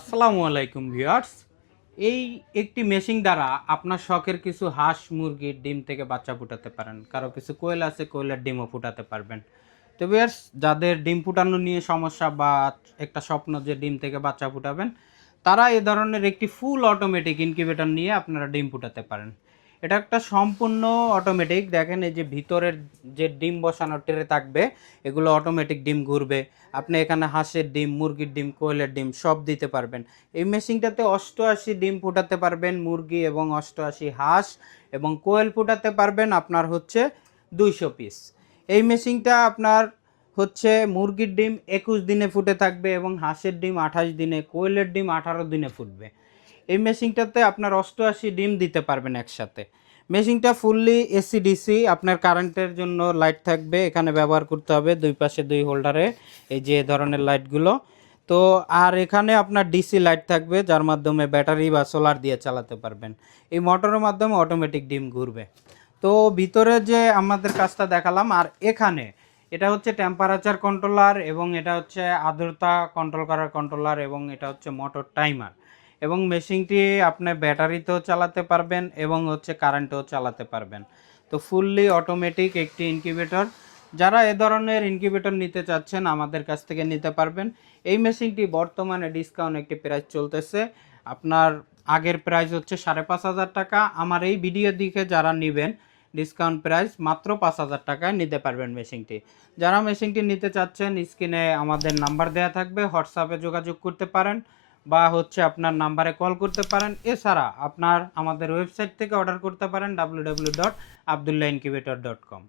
আসসালামু আলাইকুম ভিউয়ার্স। এই একটি মেশিন দ্বারা আপনার শখের কিছু হাঁস মুরগির ডিম থেকে বাচ্চা ফুটাতে পারেন। কারো কিছু কোয়েল আছে, কোয়েলের ডিমও ফুটাতে পারবেন। তো ভিউয়ার্স, যাদের ডিম ফুটানো নিয়ে সমস্যা বা একটা স্বপ্ন যে ডিম থেকে বাচ্চা ফুটাবেন, তারা এ ধরনের একটি ফুল অটোমেটিক ইনকিউবেটর নিয়ে আপনারা ডিম ফুটাতে পারেন। এটা একটা সম্পূর্ণ অটোমেটিক। দেখেন, এই যে ভিতরের যে ডিম বসানোর ট্রে থাকবে, এগুলো অটোমেটিক ডিম ঘুরবে। আপনি এখানে হাঁসের ডিম, মুরগির ডিম, কোয়েলের ডিম সব দিতে পারবেন। এই মেশিনটাতে 88 ডিম ফুটাতে পারবেন মুরগি, এবং 88 হাঁস এবং কোয়েল ফুটাতে পারবেন আপনার হচ্ছে 200 পিস। এই মেশিনটা আপনার হচ্ছে মুরগির ডিম 21 দিনে ফুটে থাকবে এবং হাঁসের ডিম 28 দিনে, কোয়েলের ডিম 18 দিনে ফুটবে। এই মেশিনটাতে আপনার 88 ডিম দিতে পারবেন একসাথে। মেশিনটা ফুললি এসি ডিসি, আপনার কারেন্টের জন্য লাইট থাকবে, এখানে ব্যবহার করতে হবে দুই পাশে দুই হোল্ডারে এই যে ধরনের লাইটগুলো। তো আর এখানে আপনার ডিসি লাইট থাকবে, যার মাধ্যমে ব্যাটারি বা সোলার দিয়ে চালাতে পারবেন। এই মোটরের মাধ্যমে অটোমেটিক ডিম ঘুরবে। তো ভিতরে যে আমাদের কাজটা দেখালাম, আর এখানে এটা হচ্ছে টেম্পারেচার কন্ট্রোলার, এবং এটা হচ্ছে আর্দ্রতা কন্ট্রোল করার কন্ট্রোলার, এবং এটা হচ্ছে মোটর টাইমার। এবং মেশিনটি আপনি ব্যাটারিতেও চালাতে পারবেন এবং হচ্ছে কারেন্টেও চালাতে পারবেন। তো ফুললি অটোমেটিক একটি ইনকিউবেটর। যারা এ ধরনের ইনকিউবেটর নিতে চাচ্ছেন আমাদের কাছ থেকে নিতে পারবেন। এই মেশিনটি বর্তমানে ডিসকাউন্ট একটি প্রাইস চলতেছে। আপনার আগের প্রাইস হচ্ছে 5,500 টাকা। আমার এই ভিডিও দিকে যারা নেবেন, ডিসকাউন্ট প্রাইস মাত্র 5,000 টাকায় নিতে পারবেন মেশিনটি। যারা মেশিনটি নিতে চাচ্ছেন, স্ক্রিনে আমাদের নাম্বার দেওয়া থাকবে, হোয়াটসঅ্যাপে যোগাযোগ করতে পারেন বা হচ্ছে আপনার নাম্বারে কল করতে পারেন। এছাড়া আপনার আমাদের ওয়েবসাইট থেকে অর্ডার করতে পারেন www.abdullahincubator.com।